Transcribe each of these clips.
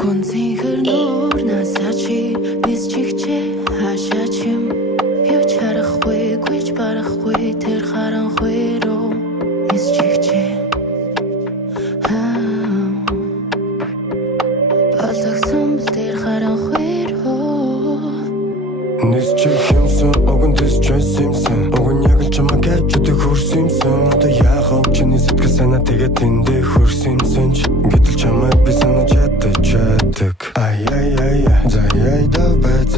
Гүнзгийхэр нүүр насачи бис чихчээ хашаачим юу чарахгүй гүйж барахгүй тэр харанхуй руу бис чихчээ балдагсан тэр харанхуй руу Nis чих юмсан огон дэс чэсимсэн огон яг л чамаа гэчтэй хөрсимсэн одоо яахав чиний сэтгэл санаа тэгээд тэндээ хөрсимсэн ч гэтэл чамаа би санаж яддаг ай заяа да бэц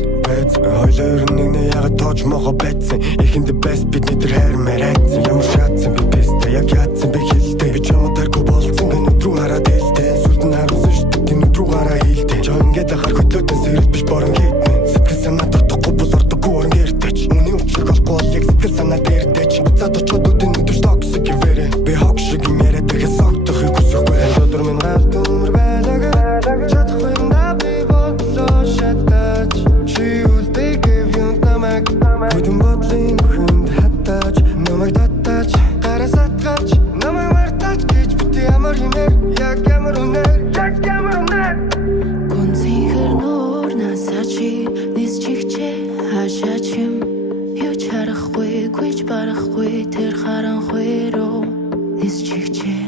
хойлоор нэг яг тоож мохо бэцэн ихэнд бэс бидний тэр хайр мэрэгцэн ямар шатсан би пэстэ яг ядсан би хэлтэй би чамаа таргүй болцсон гэнэ рүү хараад хэлтэй сүлд нь харуулсан шүү дээ тэнд рүү гараа хэлтэй чоо ингээд ахаар хөдлөөдөө сэрэл биш борон хийднэ сэтгэл санаа дотохгүй бус ордоггүй орон гэртэч үний учрыг олохгүй бол яг сэтгэл санаа дээртэч буцаад очоод үдэн өдөр токсик ивэрэ би хог шиг юм яриад дахиад согтохыг хүсэхгүй өдөр минь гал төмөр байлага чадахгүй юм да би бодлоо шатаач чи үлдэг юм намайг бүдэн бодлын хүнд хатаач намайг татаач гарасатгаач намайг мартаач гэж бити ямар юмэр яг ямар үнэр Гүнзгийхэр нүүр насачи бис чихчээ хашаачим юу чарахгүй гүйж барахгүй тэр харанхуй руу бис чихчээ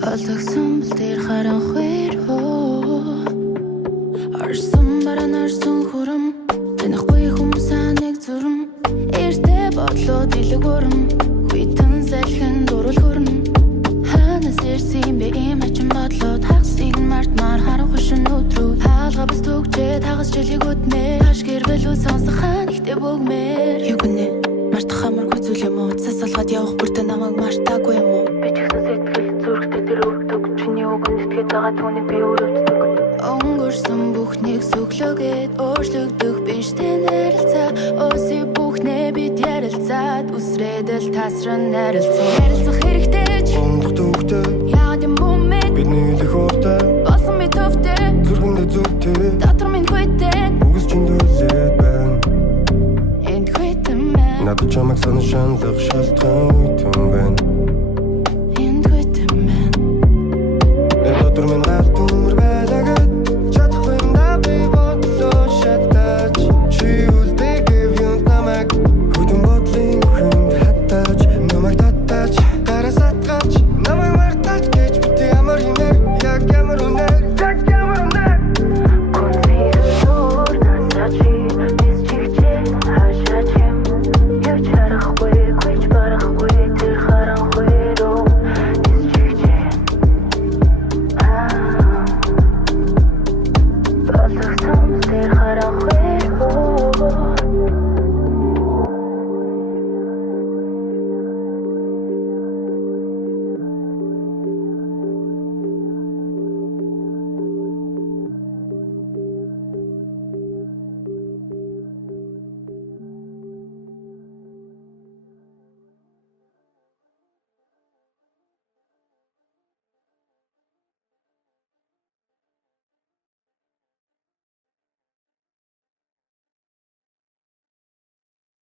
балдагсан тэр харанхуй руу арсан баран арсан хурам танахгүй хүмүүсээ нэг зүрм эртээ бодлоо дэлэг урам хүйтэн залхин дурул хөрн ханаас ирсэн бэ ийм ачин бодлоод хагсыг мартмаар харанхуй шин өдрөө хаалга бас төгжээ тагас жилиг үтнэ хаш гэрвэл сонсох хаан ихтэй бөгмээр юу гэнэ мартах хамаргүй зүйл юм уу цас салгаад явах бүртээ намайг мартаагүй юм уу би ч ихсэн сэтгэл зүрхтэй тэр өргөдөг чиний үгэнд итгээд байгаа түүнийг би өрөвддөг өнгөрсөн бүхнийг сөглөөгээд өөрчлөгдөх биштэй нэрэлцээ өсөй бүхнээ бид ярилцаад үсрээд л тасран нарилцсан ярилцах хэрэгтэй ч ондох төвхтэй яад юм бумэд бидний л их ортой басан би төвтэй зүрхэндээ зүгтэй дотор минь хүйтэн үгс чинь дөлөөд байна энд хүйтэн байна надад чамайг санаж шаналгах шалтгаан үйтэн байна энд хүйтэн байна өдөр минь гал төмөр байлага чадахгүй юм да би бодлоо шатаач чи үлдэг юм намайг бүдэн бодлын хүнд хатаач намайг татаач гарасатгаач намайг мартаач гэж бити ямар юмэр яг ямар үнэр Гүнзгийхэр нүүр насачи бис чихчээ хашаачим юу чарахгүй